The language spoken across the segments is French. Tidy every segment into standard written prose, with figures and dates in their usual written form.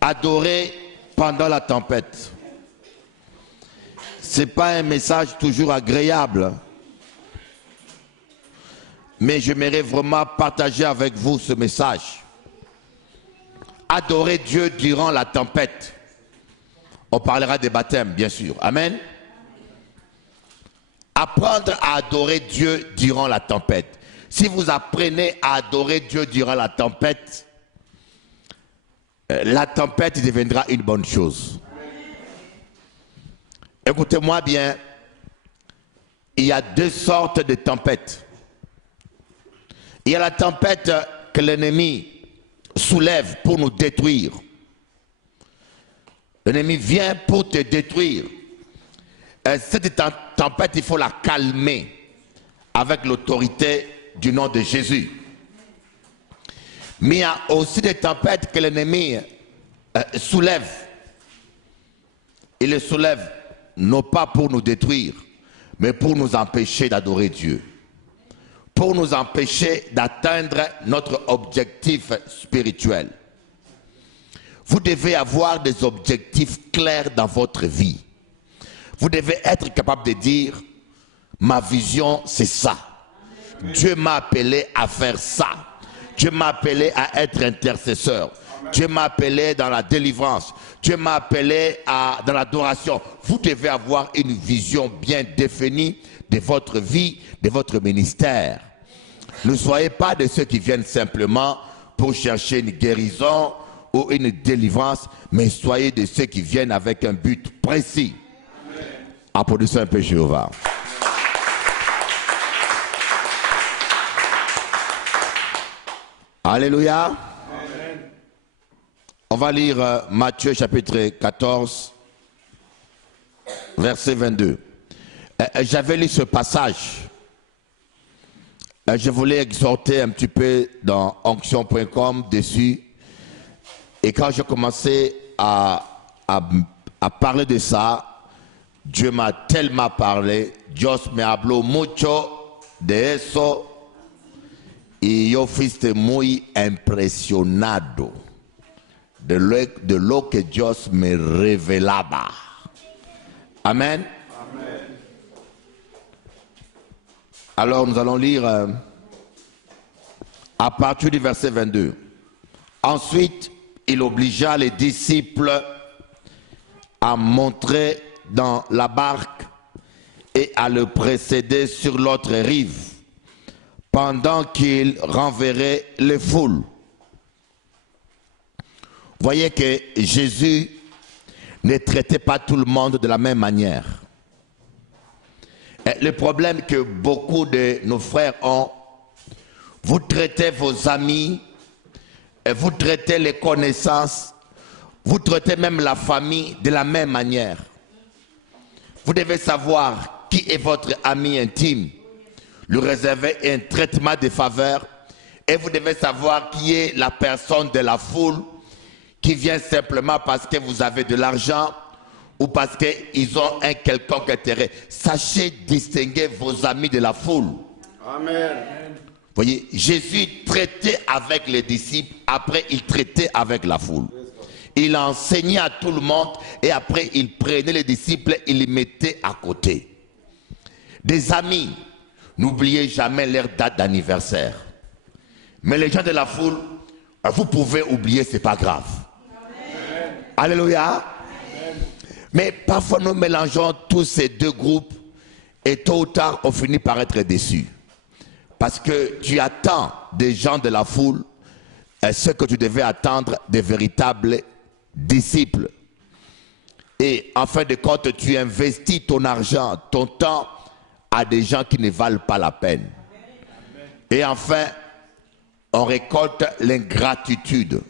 Adorer pendant la tempête. Ce n'est pas un message toujours agréable, mais j'aimerais vraiment partager avec vous ce message. Adorer Dieu durant la tempête. On parlera des baptêmes, bien sûr. Amen. Apprendre à adorer Dieu durant la tempête. Si vous apprenez à adorer Dieu durant la tempête deviendra une bonne chose. Écoutez-moi bien, il y a deux sortes de tempêtes. Il y a la tempête que l'ennemi soulève pour nous détruire. L'ennemi vient pour te détruire. Cette tempête, il faut la calmer avec l'autorité du nom de Jésus. Mais il y a aussi des tempêtes que l'ennemi soulève. Il les soulève non pas pour nous détruire, mais pour nous empêcher d'adorer Dieu. Pour nous empêcher d'atteindre notre objectif spirituel. Vous devez avoir des objectifs clairs dans votre vie. Vous devez être capable de dire, ma vision c'est ça. Dieu m'a appelé à faire ça. Dieu m'a appelé à être intercesseur. Dieu m'a appelé dans la délivrance. Dieu m'a appelé dans l'adoration. Vous devez avoir une vision bien définie de votre vie, de votre ministère. Ne soyez pas de ceux qui viennent simplement pour chercher une guérison ou une délivrance, mais soyez de ceux qui viennent avec un but précis. Applaudissez un peu Jéhovah. Alléluia. Amen. On va lire Matthieu chapitre 14, verset 22. J'avais lu ce passage. Je voulais exhorter un petit peu dans onction.com dessus. Et quand j'ai commencé à parler de ça, Dieu m'a tellement parlé. Dios me habló mucho de eso. Y yo fuiste muy impresionado de lo que Dios me revelaba. Amen. Amen. Alors nous allons lire à partir du verset 22. Ensuite, il obligea les disciples à monter dans la barque et à le précéder sur l'autre rive, pendant qu'il renverrait les foules. Voyez que Jésus ne traitait pas tout le monde de la même manière. Et le problème que beaucoup de nos frères ont, vous traitez vos amis, et vous traitez les connaissances, vous traitez même la famille de la même manière. Vous devez savoir qui est votre ami intime, lui réserver un traitement de faveur, et vous devez savoir qui est la personne de la foule qui vient simplement parce que vous avez de l'argent ou parce qu'ils ont un quelconque intérêt. Sachez distinguer vos amis de la foule. Amen. Voyez, Jésus traitait avec les disciples, après il traitait avec la foule. Il enseignait à tout le monde et après il prenait les disciples et les mettait à côté. Des amis, n'oubliez jamais leur date d'anniversaire. Mais les gens de la foule, vous pouvez oublier, c'est pas grave. Amen. Alléluia. Amen. Mais parfois nous mélangeons tous ces deux groupes et tôt ou tard on finit par être déçus. Parce que tu attends des gens de la foule ce que tu devais attendre des véritables disciples. Et en fin de compte, tu investis ton argent, ton temps à des gens qui ne valent pas la peine. Et enfin, on récolte l'ingratitude.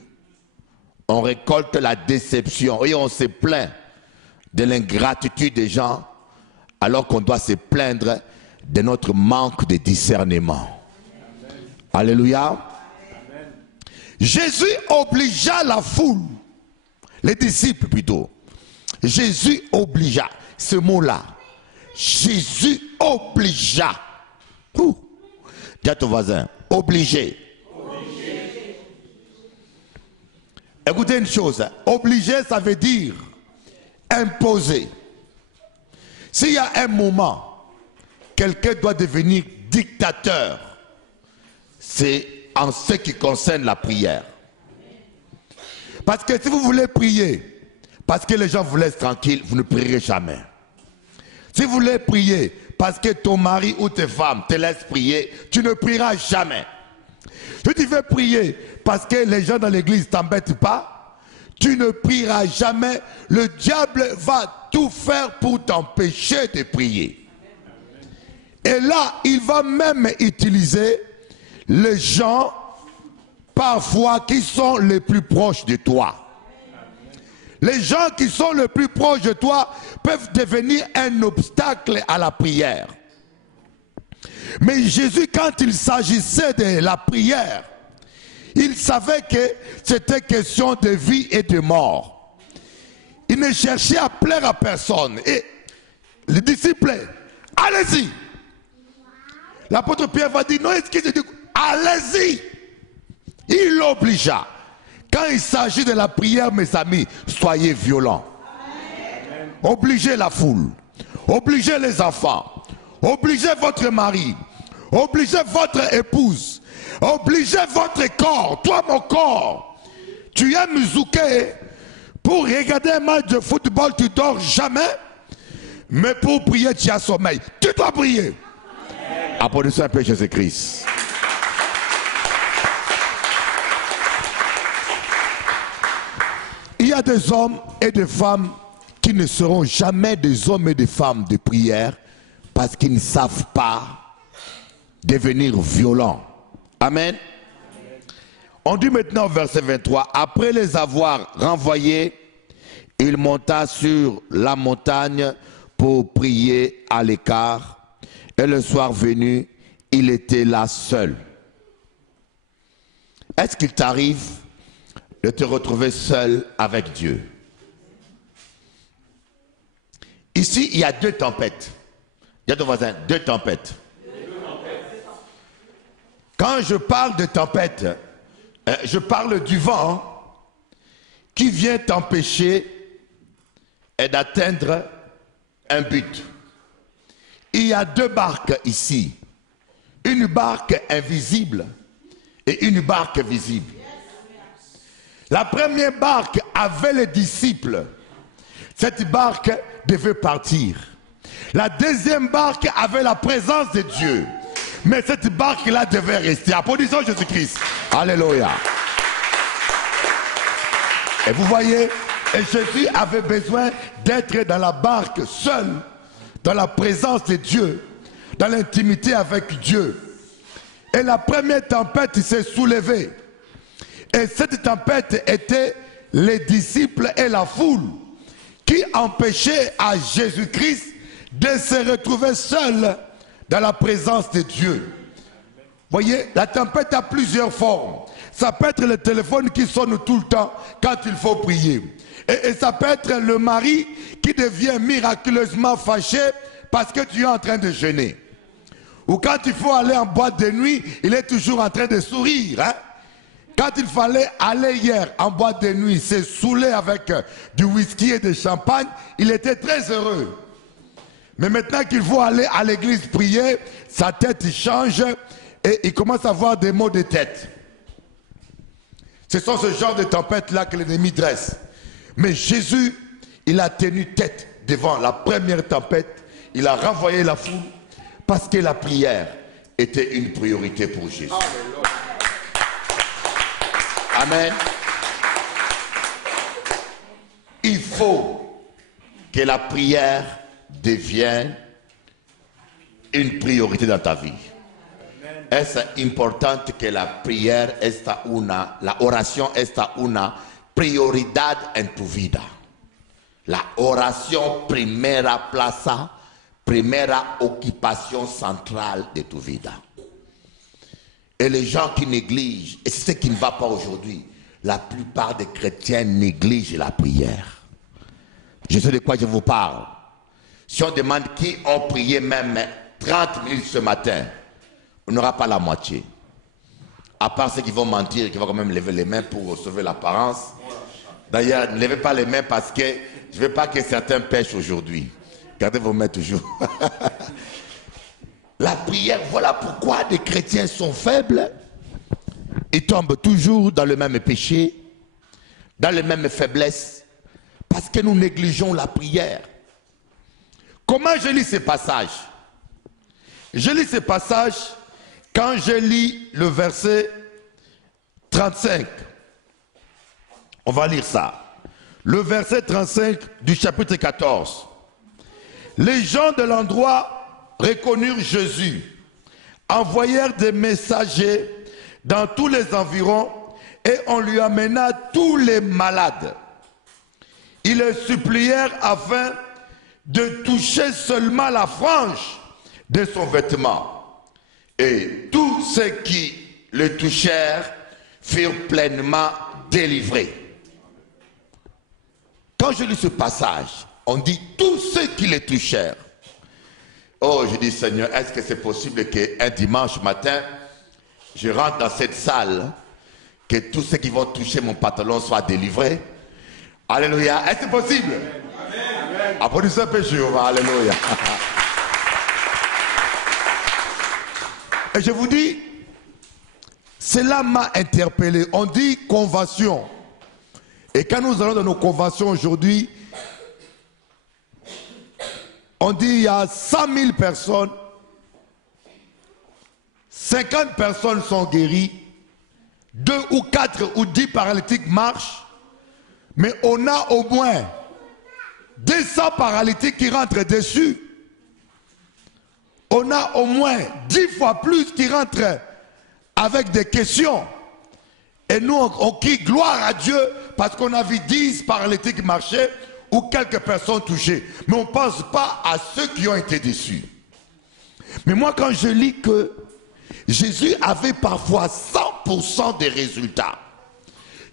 On récolte la déception. Et on se plaint de l'ingratitude des gens alors qu'on doit se plaindre de notre manque de discernement. Amen. Alléluia. Amen. Jésus obligea la foule, les disciples plutôt. Jésus obligea, ce mot-là. Jésus obligea. Dis à ton voisin, obligé. Écoutez une chose, obliger, ça veut dire imposer. S'il y a un moment, quelqu'un doit devenir dictateur, c'est en ce qui concerne la prière. Parce que si vous voulez prier, parce que les gens vous laissent tranquille, vous ne prierez jamais. Si vous voulez prier, parce que ton mari ou tes femmes te laissent prier, tu ne prieras jamais. Si tu veux prier parce que les gens dans l'église ne t'embêtent pas, tu ne prieras jamais. Le diable va tout faire pour t'empêcher de prier. Et là, il va même utiliser les gens parfois qui sont les plus proches de toi. Les gens qui sont les plus proches de toi peuvent devenir un obstacle à la prière. Mais Jésus, quand il s'agissait de la prière, il savait que c'était question de vie et de mort. Il ne cherchait à plaire à personne. Et les disciples, allez-y. L'apôtre Pierre va dire, non, excusez-moi, allez-y. Il l'obligea. Quand il s'agit de la prière, mes amis, soyez violents. Obligez la foule. Obligez les enfants. Obligez votre mari. Obligez votre épouse. Obligez votre corps. Toi, mon corps. Tu aimes zouker. Pour regarder un match de football, tu dors jamais. Mais pour prier, tu as sommeil. Tu dois prier. Applaudissez un peu Jésus-Christ. Il y a des hommes et des femmes qui ne seront jamais des hommes et des femmes de prière parce qu'ils ne savent pas devenir violents. Amen. On dit maintenant au verset 23, après les avoir renvoyés, il monta sur la montagne pour prier à l'écart. Et le soir venu, il était là seul. Est-ce qu'il t'arrive de te retrouver seul avec Dieu? Ici, il y a deux tempêtes. Il y a ton voisin, deux tempêtes. Quand je parle de tempête, je parle du vent qui vient t'empêcher d'atteindre un but. Il y a deux barques ici. Une barque invisible et une barque visible. La première barque avait les disciples. Cette barque devait partir. La deuxième barque avait la présence de Dieu. Mais cette barque-là devait rester. Applaudissons Jésus-Christ. Alléluia. Et vous voyez, et Jésus avait besoin d'être dans la barque seul, dans la présence de Dieu, dans l'intimité avec Dieu. Et la première tempête s'est soulevée. Et cette tempête était les disciples et la foule qui empêchaient à Jésus-Christ de se retrouver seul dans la présence de Dieu. Voyez, la tempête a plusieurs formes. Ça peut être le téléphone qui sonne tout le temps quand il faut prier. Et ça peut être le mari qui devient miraculeusement fâché parce que tu es en train de jeûner. Ou quand il faut aller en boîte de nuit, il est toujours en train de sourire. Hein? Quand il fallait aller hier en boîte de nuit, se saouler avec du whisky et de champagne, il était très heureux. Mais maintenant qu'il faut aller à l'église prier, sa tête change et il commence à avoir des maux de tête. Ce sont ce genre de tempêtes-là que l'ennemi dresse. Mais Jésus, il a tenu tête devant la première tempête. Il a renvoyé la foule parce que la prière était une priorité pour Jésus. Amen. Il faut que la prière devienne une priorité dans ta vie. Es importante que la prière esta una, la oración esta una prioridad en tu vida. La oración primera plaza, primera occupation centrale de tu vida. Et les gens qui négligent, et c'est ce qui ne va pas aujourd'hui, la plupart des chrétiens négligent la prière. Je sais de quoi je vous parle. Si on demande qui ont prié même 30 minutes ce matin, on n'aura pas la moitié. À part ceux qui vont mentir et qui vont quand même lever les mains pour sauver l'apparence. D'ailleurs, ne levez pas les mains parce que je ne veux pas que certains pêchent aujourd'hui. Gardez vos mains toujours. La prière, voilà pourquoi les chrétiens sont faibles. Ils tombent toujours dans le même péché, dans les mêmes faiblesses, parce que nous négligeons la prière. Comment je lis ces passages? Je lis ces passages quand je lis le verset 35. On va lire ça. Le verset 35 du chapitre 14. Les gens de l'endroit reconnurent Jésus, envoyèrent des messagers dans tous les environs et on lui amena tous les malades. Ils le supplièrent afin de toucher seulement la frange de son vêtement. Et tous ceux qui le touchèrent furent pleinement délivrés. Quand je lis ce passage, on dit tous ceux qui le touchèrent. Oh, je dis Seigneur, est-ce que c'est possible qu'un dimanche matin, je rentre dans cette salle, que tous ceux qui vont toucher mon pantalon soient délivrés? Alléluia. Est-ce que c'est possible? Applaudissez un peu Jéhovah. Alléluia. Et je vous dis, cela m'a interpellé. On dit convention. Et quand nous allons dans nos conventions aujourd'hui, on dit il y a 100 000 personnes, 50 personnes sont guéries, 2 ou 4 ou 10 paralytiques marchent, mais on a au moins 200 paralytiques qui rentrent dessus. On a au moins 10 fois plus qui rentrent avec des questions. Et nous, on crie gloire à Dieu parce qu'on a vu 10 paralytiques marcher ou quelques personnes touchées. Mais on ne pense pas à ceux qui ont été déçus. Mais moi, quand je lis que Jésus avait parfois 100% des résultats,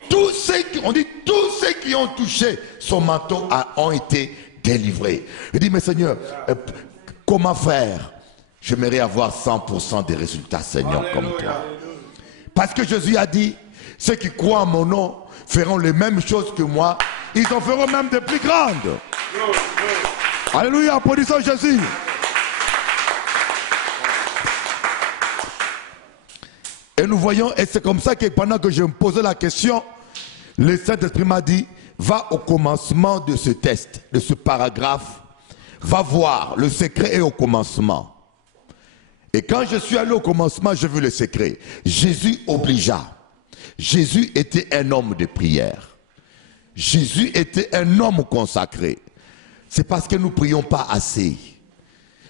tous ceux qui ont touché son manteau ont été délivrés. Je dis, mais Seigneur, comment faire? J'aimerais avoir 100% des résultats, Seigneur, comme toi. Parce que Jésus a dit, ceux qui croient en mon nom feront les mêmes choses que moi. Ils en feront même de plus grandes. Alléluia, applaudissons Jésus. Et nous voyons, et c'est comme ça que pendant que je me posais la question, le Saint-Esprit m'a dit, va au commencement de ce test, de ce paragraphe, va voir, le secret est au commencement. Et quand je suis allé au commencement, j'ai vu le secret. Jésus obligea. Jésus était un homme de prière. Jésus était un homme consacré. C'est parce que nous ne prions pas assez.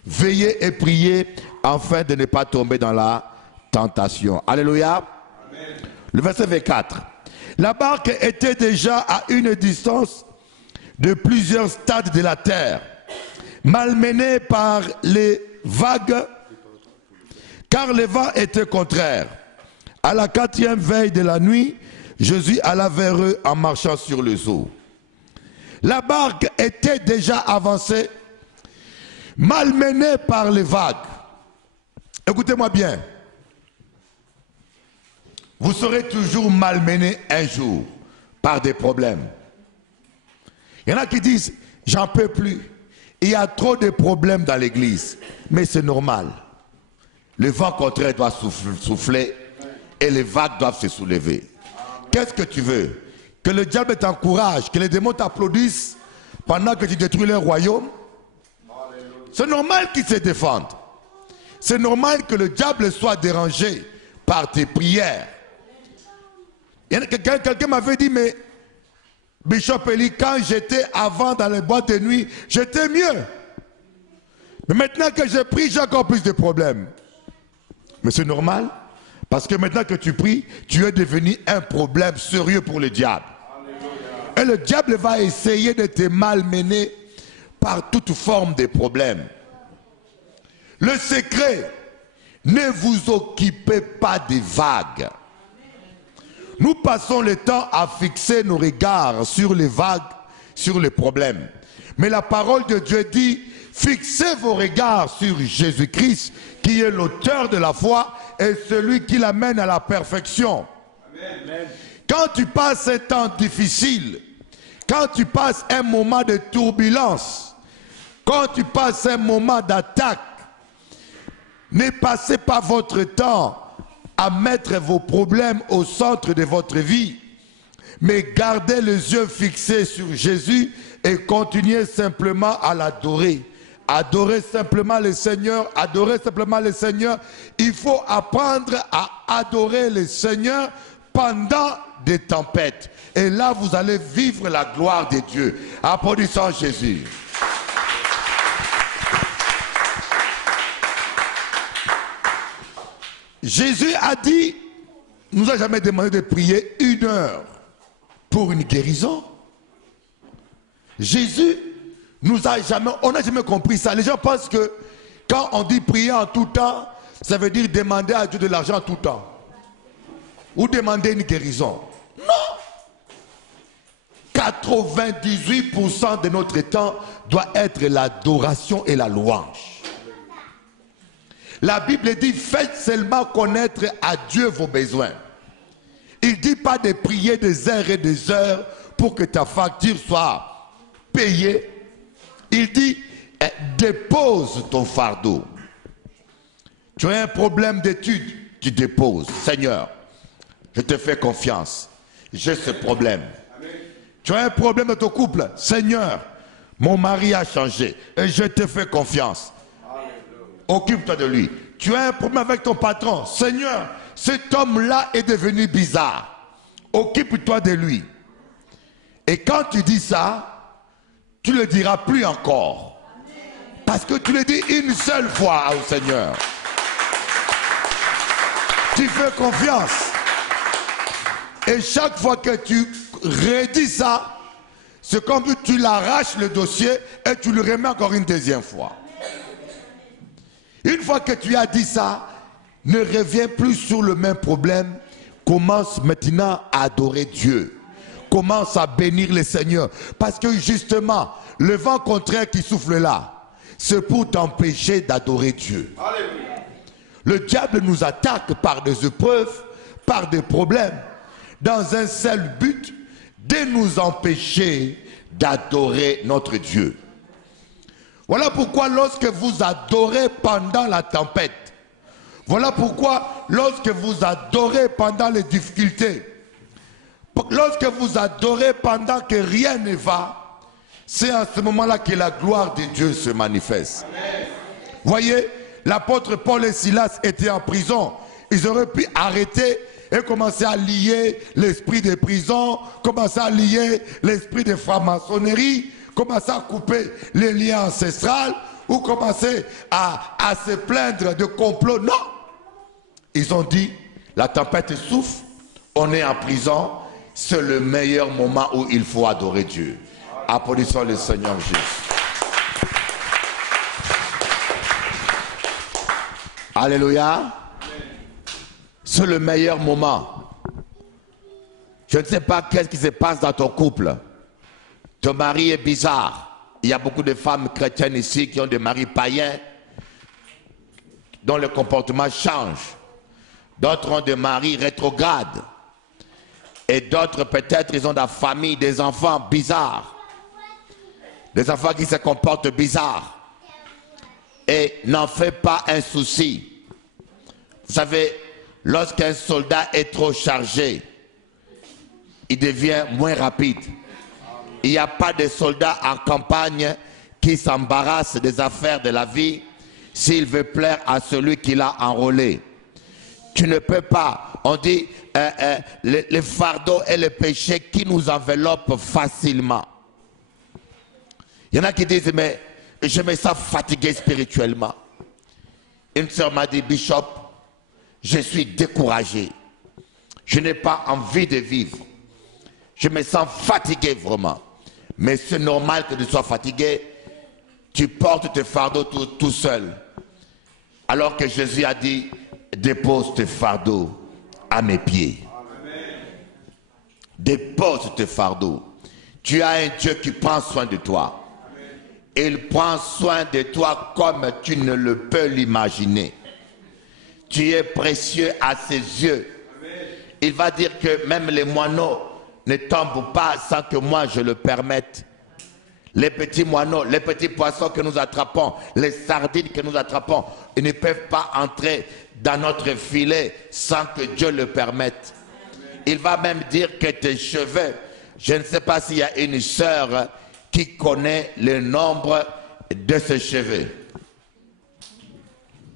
Veillez et priez afin de ne pas tomber dans la tentation. Alléluia. Amen. Le verset 24. La barque était déjà à une distance de plusieurs stades de la terre, malmenée par les vagues, car les vents étaient contraires. À la 4e veille de la nuit, Jésus alla vers eux en marchant sur les eaux. La barque était déjà avancée, malmenée par les vagues. Écoutez-moi bien. Vous serez toujours malmené un jour par des problèmes. Il y en a qui disent, j'en peux plus. Il y a trop de problèmes dans l'église. Mais c'est normal. Le vent contraire doit souffler et les vagues doivent se soulever. Qu'est-ce que tu veux? Que le diable t'encourage, que les démons t'applaudissent pendant que tu détruis leur royaume? C'est normal qu'ils se défendent. C'est normal que le diable soit dérangé par tes prières. Quelqu'un m'avait dit, mais Bishop Eli, quand j'étais avant dans les boîtes de nuit, j'étais mieux. Mais maintenant que je prie, j'ai encore plus de problèmes. Mais c'est normal, parce que maintenant que tu pries, tu es devenu un problème sérieux pour le diable. Alléluia. Et le diable va essayer de te malmener par toute forme de problème. Le secret, ne vous occupez pas des vagues. Nous passons le temps à fixer nos regards sur les vagues, sur les problèmes. Mais la parole de Dieu dit, fixez vos regards sur Jésus-Christ, qui est l'auteur de la foi et celui qui l'amène à la perfection. Amen. Quand tu passes un temps difficile, Quand tu passes un moment de turbulence, quand tu passes un moment d'attaque, ne passez pas votre temps à mettre vos problèmes au centre de votre vie, mais gardez les yeux fixés sur Jésus et continuez simplement à l'adorer. Adorez simplement le Seigneur, adorez simplement le Seigneur. Il faut apprendre à adorer le Seigneur pendant des tempêtes. Et là, vous allez vivre la gloire de Dieu. Applaudissons Jésus. Jésus a dit, nous a jamais demandé de prier 1 heure pour une guérison. Jésus nous a jamais, on n'a jamais compris ça. Les gens pensent que quand on dit prier en tout temps, ça veut dire demander à Dieu de l'argent en tout temps. Ou demander une guérison. Non. 98% de notre temps doit être l'adoration et la louange. La Bible dit, faites seulement connaître à Dieu vos besoins. Il ne dit pas de prier des heures et des heures pour que ta facture soit payée. Il dit, dépose ton fardeau. Tu as un problème d'études, tu déposes. Seigneur, je te fais confiance. J'ai ce problème. Amen. Tu as un problème de ton couple. Seigneur, mon mari a changé et je te fais confiance. Occupe-toi de lui. Tu as un problème avec ton patron. Seigneur, cet homme-là est devenu bizarre. Occupe-toi de lui. Et quand tu dis ça, tu ne le diras plus encore. Parce que tu le dis une seule fois au Seigneur. Tu fais confiance. Et chaque fois que tu redis ça, c'est comme si tu l'arraches le dossier et tu le remets encore une deuxième fois. Une fois que tu as dit ça, ne reviens plus sur le même problème. Commence maintenant à adorer Dieu. Commence à bénir le Seigneur. Parce que justement, le vent contraire qui souffle là, c'est pour t'empêcher d'adorer Dieu. Alléluia. Le diable nous attaque par des épreuves, par des problèmes, dans un seul but, de nous empêcher d'adorer notre Dieu. Voilà pourquoi lorsque vous adorez pendant la tempête, voilà pourquoi lorsque vous adorez pendant les difficultés, lorsque vous adorez pendant que rien ne va, c'est à ce moment-là que la gloire de Dieu se manifeste. Amen. Voyez, l'apôtre Paul et Silas étaient en prison. Ils auraient pu arrêter et commencer à lier l'esprit de prison, commencer à lier l'esprit de franc-maçonnerie, commencer à couper les liens ancestraux ou commencer à se plaindre de complots. Non! Ils ont dit, la tempête souffle, on est en prison, c'est le meilleur moment où il faut adorer Dieu. Applaudissons le Seigneur Jésus. Alléluia. C'est le meilleur moment. Je ne sais pas qu'est-ce qui se passe dans ton couple. Ton mari est bizarre. Il y a beaucoup de femmes chrétiennes ici qui ont des maris païens dont le comportement change. D'autres ont des maris rétrogrades. Et d'autres peut-être ils ont de la famille, des enfants bizarres. Des enfants qui se comportent bizarres. Et n'en fais pas un souci. Vous savez, lorsqu'un soldat est trop chargé, il devient moins rapide. Il n'y a pas de soldat en campagne qui s'embarrasse des affaires de la vie s'il veut plaire à celui qui l'a enrôlé. Tu ne peux pas. On dit les fardeaux et les péchés qui nous enveloppent facilement. Il y en a qui disent, mais je me sens fatigué spirituellement. Une sœur m'a dit, Bishop, je suis découragé. Je n'ai pas envie de vivre. Je me sens fatigué vraiment. Mais c'est normal que tu sois fatigué. Tu portes tes fardeaux tout seul. Alors que Jésus a dit, dépose tes fardeaux à mes pieds. Amen. Dépose tes fardeaux. Tu as un Dieu qui prend soin de toi. Amen. Il prend soin de toi comme tu ne le peux l'imaginer. Tu es précieux à ses yeux. Amen. Il va dire que même les moineaux ne tombent pas sans que moi je le permette. Les petits moineaux, les petits poissons que nous attrapons, les sardines que nous attrapons, ils ne peuvent pas entrer dans notre filet sans que Dieu le permette. Il va même dire que tes cheveux, je ne sais pas s'il y a une sœur qui connaît le nombre de ses cheveux.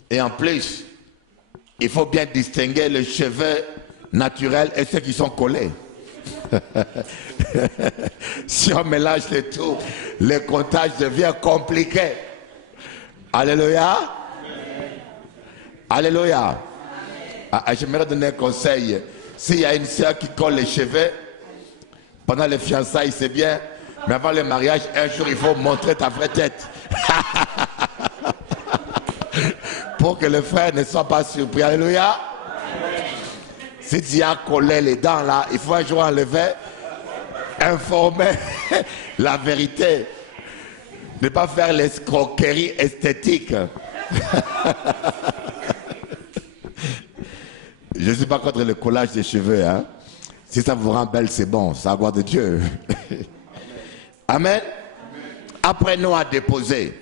Et en plus, il faut bien distinguer les cheveux naturels et ceux qui sont collés. Si on mélange les tout, le comptage devient compliqué. Alléluia. Alléluia. J'aimerais donner un conseil. S'il y a une sœur qui colle les cheveux, pendant les fiançailles, c'est bien. Mais avant le mariage, un jour, il faut montrer ta vraie tête. Pour que le frère ne soit pas surpris. Alléluia. Si tu as collé les dents là, il faut un jour enlever, informer la vérité. Ne pas faire l'escroquerie esthétique. Je ne suis pas contre le collage des cheveux. Hein. Si ça vous rend belle, c'est bon. C'est la gloire de Dieu. Amen. Apprenons à déposer.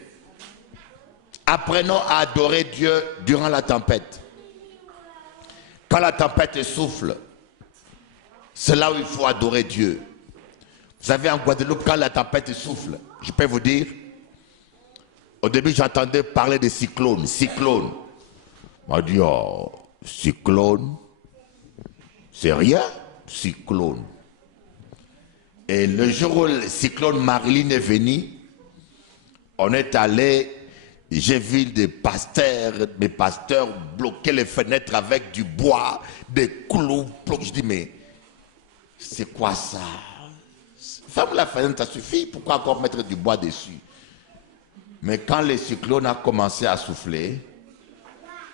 Apprenons à adorer Dieu durant la tempête. Quand la tempête souffle, c'est là où il faut adorer Dieu. Vous savez, en Guadeloupe, quand la tempête souffle, je peux vous dire, au début, j'entendais parler de cyclone. Cyclone. On m'a dit, oh, cyclone, c'est rien, cyclone. Et le jour où le cyclone Marilyn est venu, on est allé. J'ai vu des pasteurs bloquer les fenêtres avec du bois, des clous. Je dis, mais c'est quoi ça? Ferme la fenêtre, ça suffit. Pourquoi encore mettre du bois dessus? Mais quand le cyclone a commencé à souffler,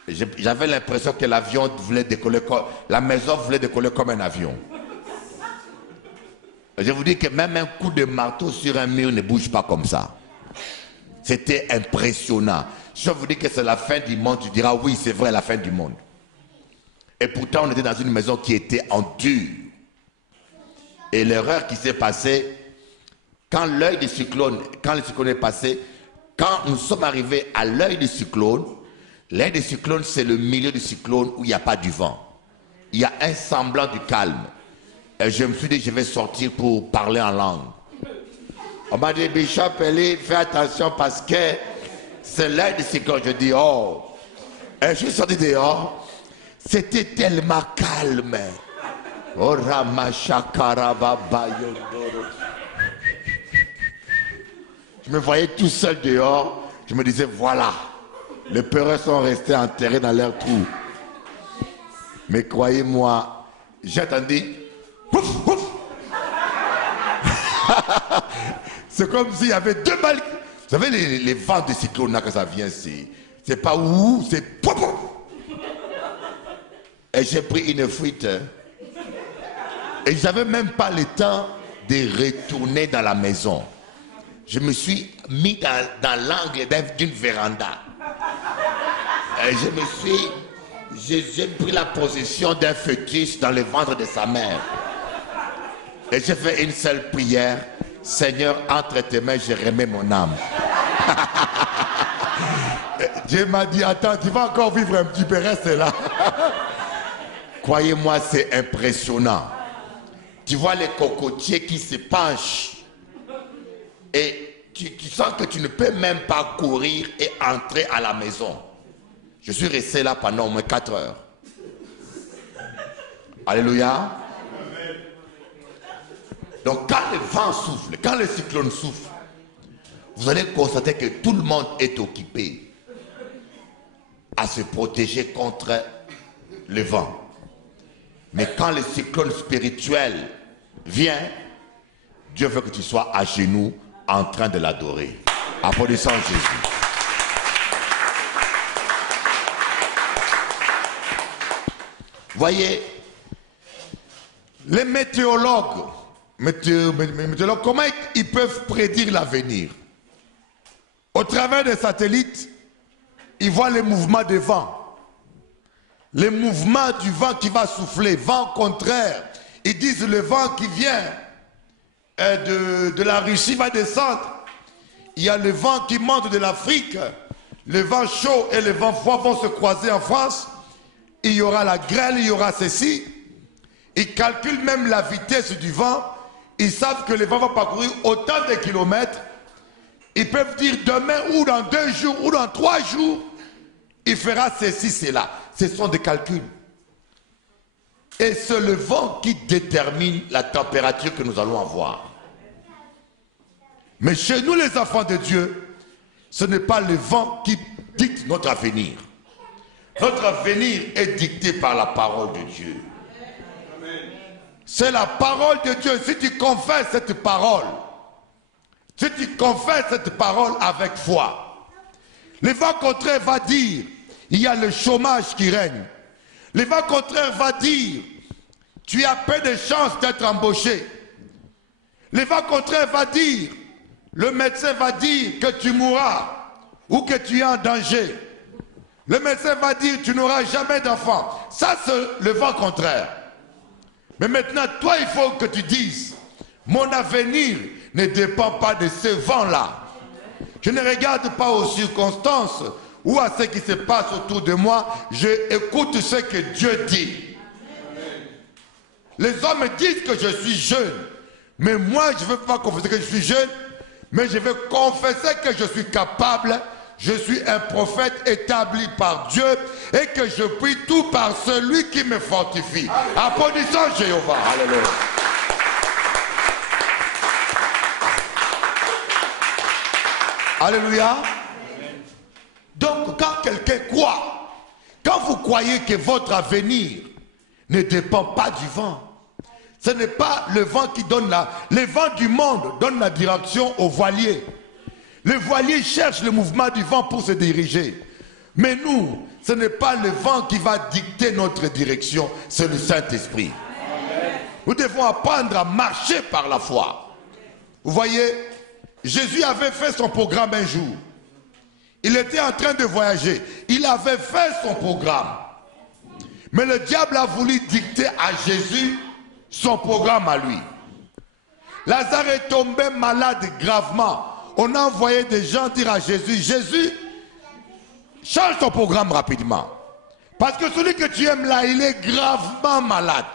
j'avais l'impression que l'avion voulait décoller, la maison voulait décoller comme un avion. Je vous dis que même un coup de marteau sur un mur ne bouge pas comme ça. C'était impressionnant. Si on vous dit que c'est la fin du monde, tu diras oui, c'est vrai, la fin du monde. Et pourtant, on était dans une maison qui était en dur. Et l'erreur qui s'est passée, quand l'œil du cyclone, quand le cyclone est passé, quand nous sommes arrivés à l'œil du cyclone, c'est le milieu du cyclone où il n'y a pas du vent. Il y a un semblant du calme. Et je me suis dit, je vais sortir pour parler en langue. On m'a dit, Bishop Eli, fais attention parce que c'est l'œil du cyclone. Je dis, oh. Et je suis sorti dehors. C'était tellement calme. Oh, Ramachakaraba Bayondoro. Je me voyais tout seul dehors. Je me disais, voilà. Les peureux sont restés enterrés dans leur trou. Mais croyez-moi, j'ai entendu. Ouf, ouf. C'est comme s'il y avait deux balles. Vous savez, les vents de cyclone, là, quand ça vient, c'est pas où, c'est... Et j'ai pris une fuite. Et je n'avais même pas le temps de retourner dans la maison. Je me suis mis dans l'angle d'une véranda. Et j'ai pris la position d'un fœtus dans le ventre de sa mère. Et j'ai fait une seule prière. Seigneur, entre tes mains, je remets mon âme. Dieu m'a dit, attends, tu vas encore vivre un petit peu, reste là. Croyez-moi, c'est impressionnant. Tu vois les cocotiers qui se penchent. Et tu sens que tu ne peux même pas courir et entrer à la maison. Je suis resté là pendant au moins 4 heures. Alléluia. Donc quand le vent souffle, quand le cyclone souffle, vous allez constater que tout le monde est occupé à se protéger contre le vent. Mais quand le cyclone spirituel vient, Dieu veut que tu sois à genoux en train de l'adorer. Applaudissons Jésus. Voyez, les météorologues, comment ils peuvent prédire l'avenir? Au travers des satellites, ils voient les mouvements des vents. Les mouvements du vent qui va souffler, vent contraire. ils disent le vent qui vient de la Russie va descendre. Il y a le vent qui monte de l'Afrique. Le vent chaud et le vent froid vont se croiser en France. Il y aura la grêle, il y aura ceci. Ils calculent même la vitesse du vent. Ils savent que le vent va parcourir autant de kilomètres. Ils peuvent dire demain ou dans 2 jours ou dans 3 jours, il fera ceci, cela. Ce sont des calculs. Et c'est le vent qui détermine la température que nous allons avoir. Mais chez nous, les enfants de Dieu, ce n'est pas le vent qui dicte notre avenir. Notre avenir est dicté par la parole de Dieu. C'est la parole de Dieu. Si tu confesses cette parole, si tu confesses cette parole avec foi, le vent contraire va dire, il y a le chômage qui règne. Le vent contraire va dire, tu as peu de chances d'être embauché. Le vent contraire va dire, le médecin va dire que tu mourras ou que tu es en danger. Le médecin va dire, tu n'auras jamais d'enfant. Ça, c'est le vent contraire. Mais maintenant, toi, il faut que tu dises, mon avenir ne dépend pas de ce vent-là. Je ne regarde pas aux circonstances ou à ce qui se passe autour de moi. Je écoute ce que Dieu dit. Les hommes disent que je suis jeune. Mais moi, je ne veux pas confesser que je suis jeune. Mais je veux confesser que je suis capable. Je suis un prophète établi par Dieu. Et que je prie tout par celui qui me fortifie. Applaudissons Jéhovah. Alléluia. Alléluia. Donc quand quelqu'un croit, quand vous croyez que votre avenir ne dépend pas du vent, ce n'est pas le vent qui donne le vent du monde donne la direction au voilier. Le voilier cherche le mouvement du vent pour se diriger. Mais nous, ce n'est pas le vent qui va dicter notre direction, c'est le Saint-Esprit. Nous devons apprendre à marcher par la foi. Vous voyez, Jésus avait fait son programme un jour. Il était en train de voyager. Il avait fait son programme. Mais le diable a voulu dicter à Jésus son programme à lui. Lazare est tombé malade gravement. On a envoyé des gens dire à Jésus, Jésus, change ton programme rapidement. Parce que celui que tu aimes là, il est gravement malade.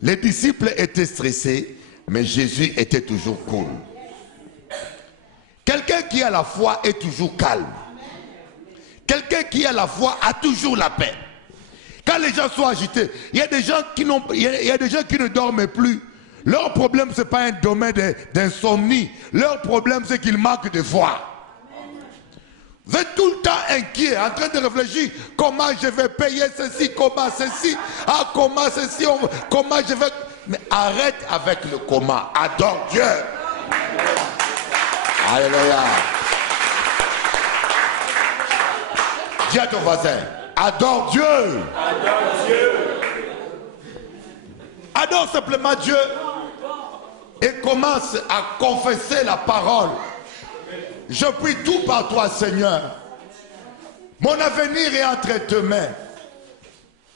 Les disciples étaient stressés, mais Jésus était toujours cool. Quelqu'un qui a la foi est toujours calme. Quelqu'un qui a la foi a toujours la paix. Quand les gens sont agités, il y a des gens qui ne dorment plus. Leur problème, ce n'est pas un domaine d'insomnie. Leur problème, c'est qu'ils manquent de foi. Vous êtes tout le temps inquiet, en train de réfléchir comment je vais payer ceci, comment ceci, comment ceci, comment je vais... Mais arrête avec le comment, adore Dieu. Alléluia. Dis à ton voisin, adore Dieu. Adore Dieu. Adore simplement Dieu et commence à confesser la parole. Je prie tout par toi, Seigneur. Mon avenir est entre tes mains.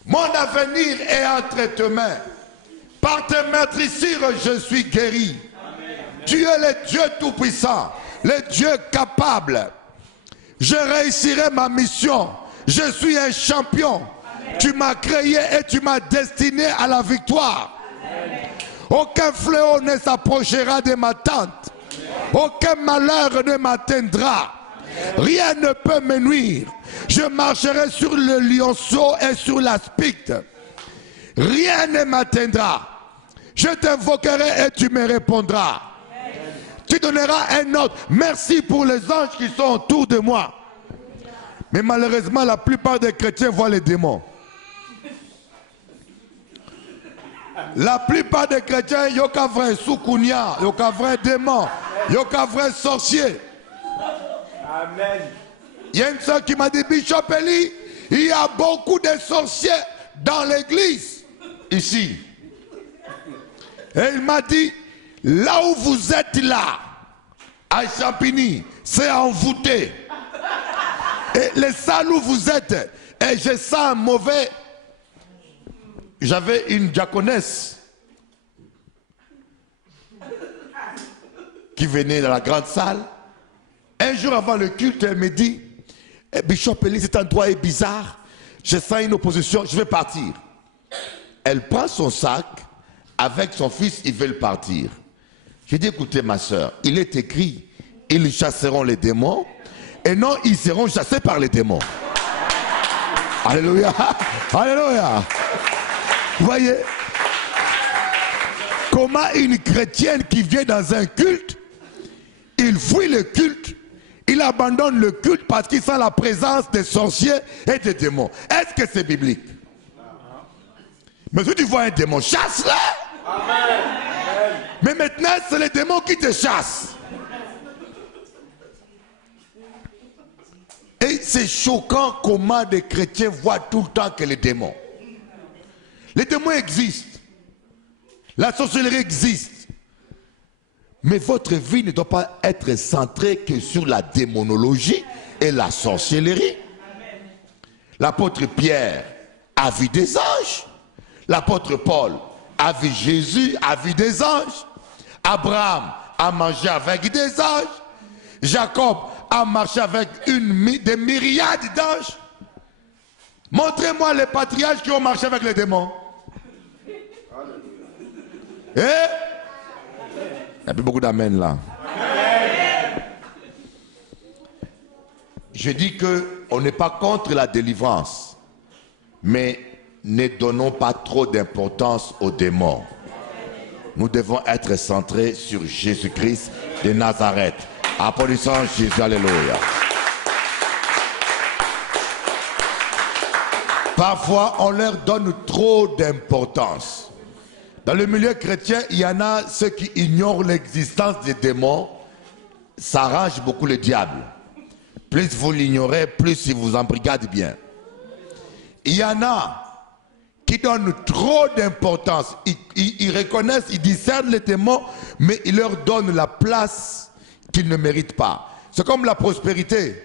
Mon avenir est entre tes mains. Par tes meurtrissures, je suis guéri. Tu es le Dieu tout-puissant, le Dieu capable. Je réussirai ma mission. Je suis un champion. Tu m'as créé et tu m'as destiné à la victoire. Aucun fléau ne s'approchera de ma tente. Aucun malheur ne m'atteindra. Rien ne peut me nuire. Je marcherai sur le lionceau et sur l'aspic. Rien ne m'atteindra. Je t'invoquerai et tu me répondras. Tu donneras un ordre. Merci pour les anges qui sont autour de moi. Mais malheureusement, la plupart des chrétiens voient les démons. La plupart des chrétiens, il y a qu'un vrai soukounia, il y a qu'un vrai démon, il y a qu'un vrai sorcier. Amen. Il y a une soeur qui m'a dit, Bishop Eli, il y a beaucoup de sorciers dans l'église, ici. Et il m'a dit, là où vous êtes là, à Champigny, c'est envoûté. Et les salles où vous êtes, et je sens un mauvais... J'avais une diaconesse qui venait dans la grande salle. Un jour avant le culte, elle me dit, Bishop Eli, cet endroit est bizarre. Je sens une opposition, je vais partir. Elle prend son sac, avec son fils, ils veulent partir. J'ai dit, écoutez ma soeur, il est écrit, ils chasseront les démons, et non, ils seront chassés par les démons. Alléluia, alléluia. Vous voyez comment une chrétienne qui vient dans un culte, il fuit le culte, il abandonne le culte parce qu'il sent la présence des sorciers et des démons. Est-ce que c'est biblique? Mais si tu vois un démon, chasse-le. Mais maintenant, c'est les démons qui te chassent. Et c'est choquant comment des chrétiens voient tout le temps que les démons. Les démons existent. La sorcellerie existe. Mais votre vie ne doit pas être centrée que sur la démonologie et la sorcellerie. L'apôtre Pierre a vu des anges. L'apôtre Paul a vu Jésus, a vu des anges. Abraham a mangé avec des anges. Jacob a marché avec des myriades d'anges. Montrez-moi les patriarches qui ont marché avec les démons. Il n'y a plus beaucoup d'amen là. Je dis qu'on n'est pas contre la délivrance, mais ne donnons pas trop d'importance aux démons. Nous devons être centrés sur Jésus-Christ de Nazareth. Applaudissons Jésus, alléluia. Parfois, on leur donne trop d'importance. Dans le milieu chrétien, il y en a ceux qui ignorent l'existence des démons. Ça arrange beaucoup le diable. Plus vous l'ignorez, plus il vous embrigade bien. Il y en a qui donnent trop d'importance. Ils reconnaissent, ils discernent les démons, mais ils leur donnent la place qu'ils ne méritent pas. C'est comme la prospérité.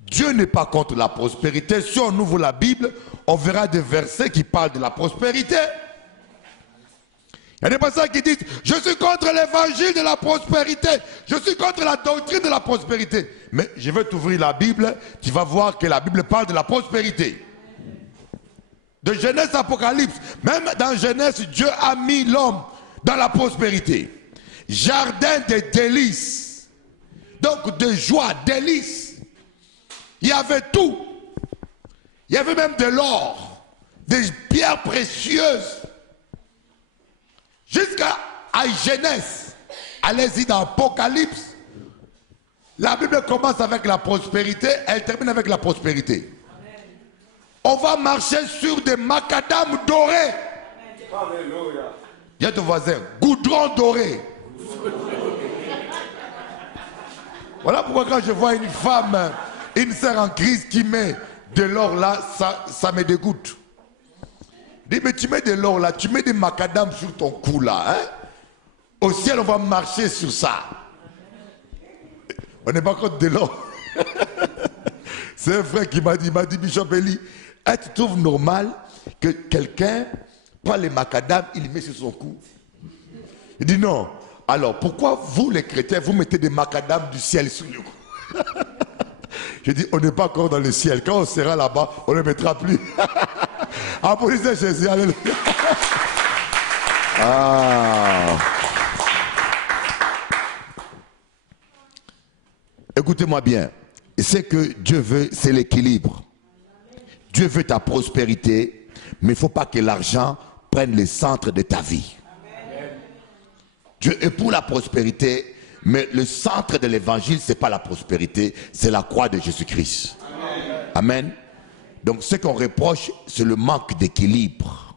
Dieu n'est pas contre la prospérité. Si on ouvre la Bible, on verra des versets qui parlent de la prospérité. Il y a des personnes qui disent, je suis contre l'évangile de la prospérité. Je suis contre la doctrine de la prospérité. Mais je vais t'ouvrir la Bible, tu vas voir que la Bible parle de la prospérité. De Genèse à Apocalypse, même dans Genèse, Dieu a mis l'homme dans la prospérité. Jardin de délices. Donc de joie, délices. Il y avait tout. Il y avait même de l'or, des pierres précieuses. Jusqu'à Genèse. Allez-y dans Apocalypse. La Bible commence avec la prospérité, elle termine avec la prospérité. On va marcher sur des macadam dorés. Alléluia. Dis à ton voisin, goudron doré. Voilà pourquoi quand je vois une femme, une sœur en crise qui met de l'or là, ça me dégoûte. Dis, mais tu mets de l'or là, tu mets des macadam sur ton cou là. Hein? Au ciel, on va marcher sur ça. On n'est pas contre de l'or. C'est un frère qui m'a dit, Bishop Eli, tu trouves normal que quelqu'un prend les macadam, il les met sur son cou? Il dit non. Alors pourquoi vous les chrétiens, vous mettez des macadam du ciel sur le cou? Je dis, on n'est pas encore dans le ciel. Quand on sera là-bas, on ne les mettra plus. Applaudissez Jésus, alléluia. Écoutez-moi bien. Ce que Dieu veut, c'est l'équilibre. Dieu veut ta prospérité, mais il ne faut pas que l'argent prenne le centre de ta vie. Dieu est pour la prospérité, mais le centre de l'évangile, ce n'est pas la prospérité, c'est la croix de Jésus-Christ. Amen. Donc ce qu'on reproche, c'est le manque d'équilibre.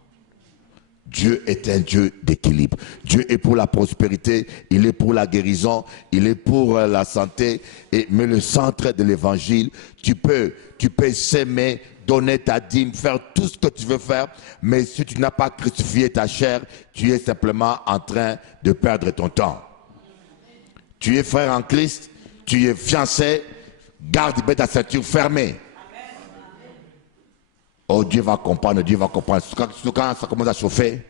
Dieu est un Dieu d'équilibre. Dieu est pour la prospérité, il est pour la guérison, il est pour la santé. Mais le centre de l'évangile, tu peux s'aimer, donner ta dîme, faire tout ce que tu veux faire. Mais si tu n'as pas crucifié ta chair, tu es simplement en train de perdre ton temps. Tu es frère en Christ, tu es fiancé, garde bien ta ceinture fermée. Oh, Dieu va comprendre, Dieu va comprendre. Quand ça commence à chauffer,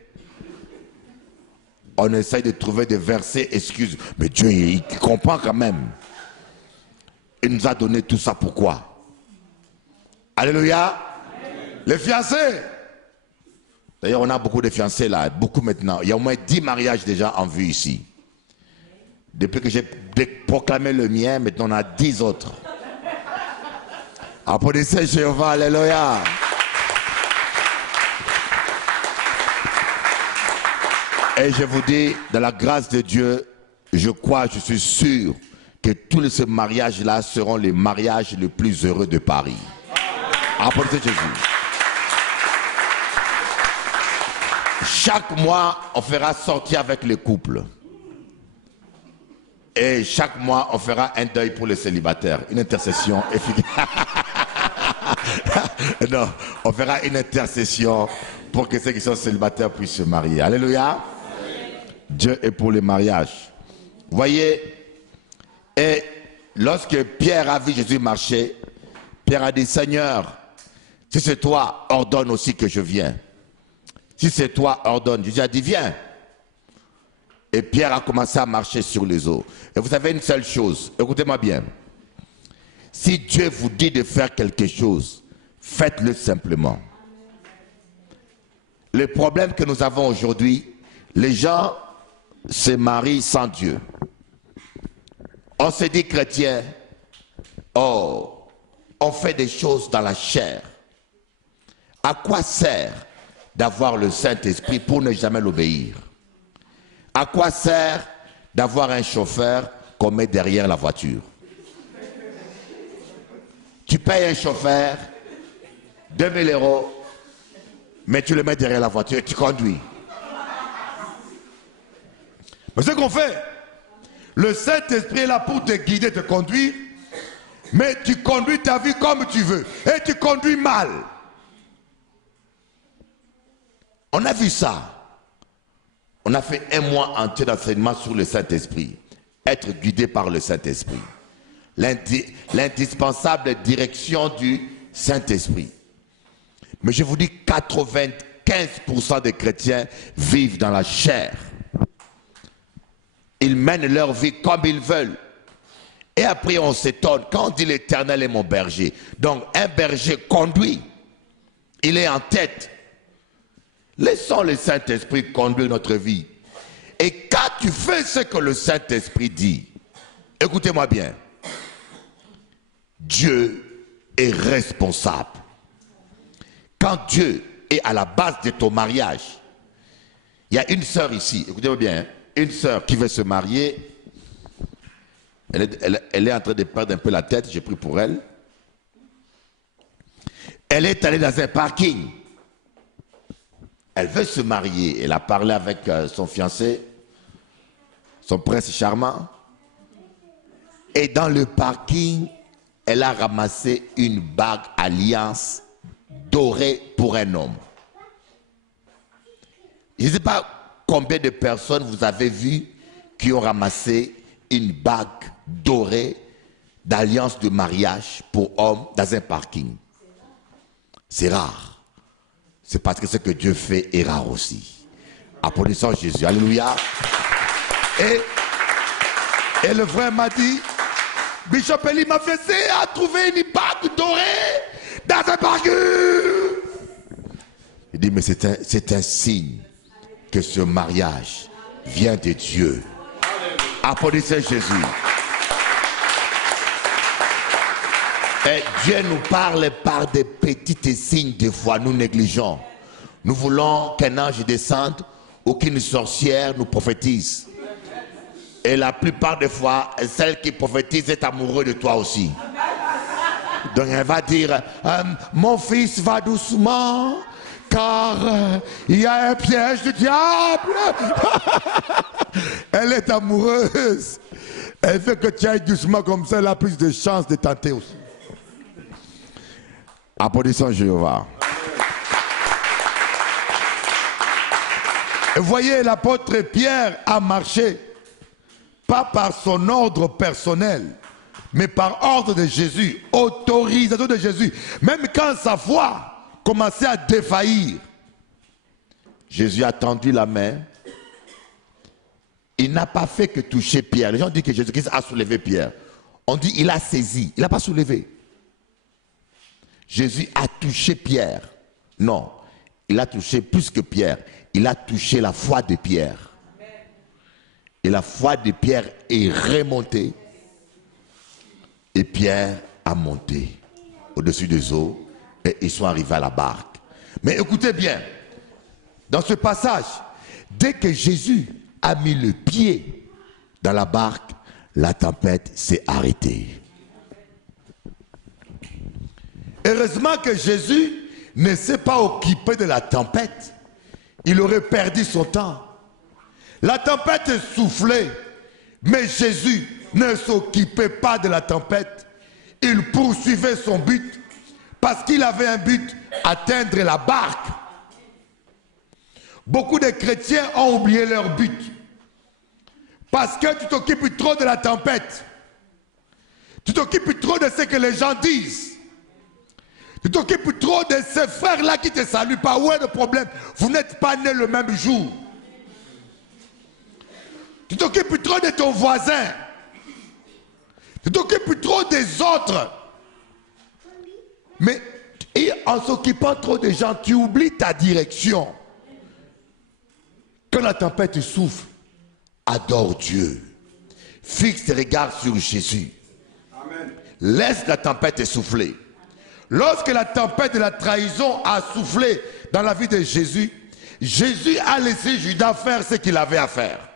on essaye de trouver des versets, excuses. Mais Dieu, il comprend quand même. Il nous a donné tout ça pourquoi? Alléluia. Les fiancés. D'ailleurs, on a beaucoup de fiancés là, beaucoup maintenant. Il y a au moins 10 mariages déjà en vue ici. Depuis que j'ai proclamé le mien, maintenant on a 10 autres. Applaudissez Jéhovah, alléluia. Et je vous dis, dans la grâce de Dieu, je suis sûr que tous ces mariages-là seront les mariages les plus heureux de Paris. Applaudissez Jésus. Chaque mois, on fera sortir avec les couples. Et chaque mois, on fera un deuil pour les célibataires. Une intercession efficace. Non, on fera une intercession pour que ceux qui sont célibataires puissent se marier. Alléluia. Dieu est pour les mariages. Voyez, et lorsque Pierre a vu Jésus marcher, Pierre a dit, Seigneur, si c'est toi, ordonne aussi que je vienne. Si c'est toi, ordonne. Jésus a dit, viens. Et Pierre a commencé à marcher sur les eaux. Et vous savez une seule chose, écoutez-moi bien. Si Dieu vous dit de faire quelque chose, faites-le simplement. Le problème que nous avons aujourd'hui, les gens se marient sans Dieu. On se dit chrétien, oh, on fait des choses dans la chair. À quoi sert d'avoir le Saint-Esprit pour ne jamais l'obéir? À quoi sert d'avoir un chauffeur qu'on met derrière la voiture? Tu payes un chauffeur 2000 €, mais tu le mets derrière la voiture et tu conduis. Mais ce qu'on fait, le Saint-Esprit est là pour te guider, te conduire, mais tu conduis ta vie comme tu veux et tu conduis mal. On a vu ça. On a fait un mois entier d'enseignement sur le Saint-Esprit. Être guidé par le Saint-Esprit. L'indispensable direction du Saint-Esprit. Mais je vous dis, 95% des chrétiens vivent dans la chair. Ils mènent leur vie comme ils veulent. Et après on s'étonne quand on dit l'Éternel est mon berger. Donc un berger conduit. Il est en tête. Laissons le Saint-Esprit conduire notre vie. Et quand tu fais ce que le Saint-Esprit dit, écoutez-moi bien, Dieu est responsable. Quand Dieu est à la base de ton mariage, il y a une sœur ici, écoutez-moi bien, une sœur qui veut se marier, elle est en train de perdre un peu la tête, j'ai pris pour elle. Elle est allée dans un parking. Elle veut se marier. Elle a parlé avec son fiancé, son prince charmant. Et dans le parking, elle a ramassé une bague alliance dorée pour un homme. Je ne sais pas combien de personnes vous avez vu qui ont ramassé une bague dorée d'alliance de mariage pour homme dans un parking. C'est rare. C'est parce que ce que Dieu fait est rare aussi. Applaudissons Jésus. Alléluia. Et le frère m'a dit, Bishop Eli m'a fait à trouver une bague dorée dans un parking. Il dit, mais c'est un signe que ce mariage vient de Dieu. Applaudissez Jésus. Et Dieu nous parle par des petites signes de foi, nous négligeons. Nous voulons qu'un ange descende ou qu'une sorcière nous prophétise. Et la plupart des fois, celle qui prophétise est amoureuse de toi aussi. Donc elle va dire, mon fils va doucement, car il y a un piège du diable. Elle est amoureuse. Elle veut que tu ailles doucement comme ça, elle a plus de chances de tenter aussi. Applaudissons Jéhovah. Et voyez, l'apôtre Pierre a marché, pas par son ordre personnel, mais par ordre de Jésus, autorisation de Jésus. Même quand sa foi commençait à défaillir, Jésus a tendu la main il n'a pas fait que toucher Pierre. Les gens disent que Jésus-Christ a soulevé Pierre. On dit il a saisi, il n'a pas soulevé. Jésus a touché Pierre. Non, il a touché plus que Pierre. Il a touché la foi de Pierre. Et la foi de Pierre est remontée. Et Pierre a monté au-dessus des eaux et ils sont arrivés à la barque. Mais écoutez bien, dans ce passage, dès que Jésus a mis le pied dans la barque, la tempête s'est arrêtée. Heureusement que Jésus ne s'est pas occupé de la tempête. Il aurait perdu son temps. La tempête soufflait, mais Jésus ne s'occupait pas de la tempête. Il poursuivait son but parce qu'il avait un but, atteindre la barque. Beaucoup de chrétiens ont oublié leur but parce que tu t'occupes trop de la tempête. Tu t'occupes trop de ce que les gens disent. Tu t'occupes trop de ces frères-là qui te saluent pas. Où est le problème? Vous n'êtes pas nés le même jour. Tu t'occupes trop de ton voisin. Tu t'occupes trop des autres. Mais en s'occupant trop des gens, tu oublies ta direction. Quand la tempête souffle, adore Dieu. Fixe tes regards sur Jésus. Amen. Laisse la tempête souffler. Lorsque la tempête de la trahison a soufflé dans la vie de Jésus, Jésus a laissé Judas faire ce qu'il avait à faire.